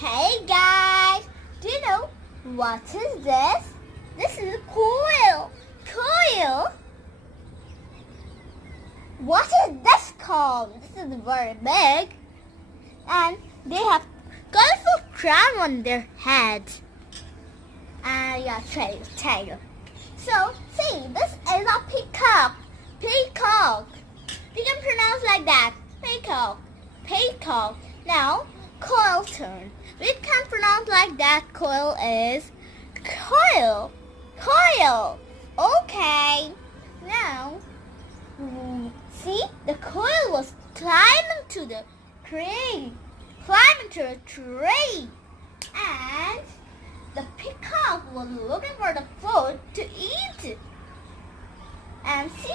Hey guys, do you know what is this? This is a coil. Coil? What is this called? This is very big. And they have colorful crown on their heads. And tail. So, see, this is a peacock. Peacock. You can pronounce like that. Peacock. Peacock. Now, coil turn. We can pronounce like that. Coil is coil. Coil. Okay. Now, see, the coil was climbing to the tree. Climbing to a tree. And the peacock was looking for the food to eat. And see,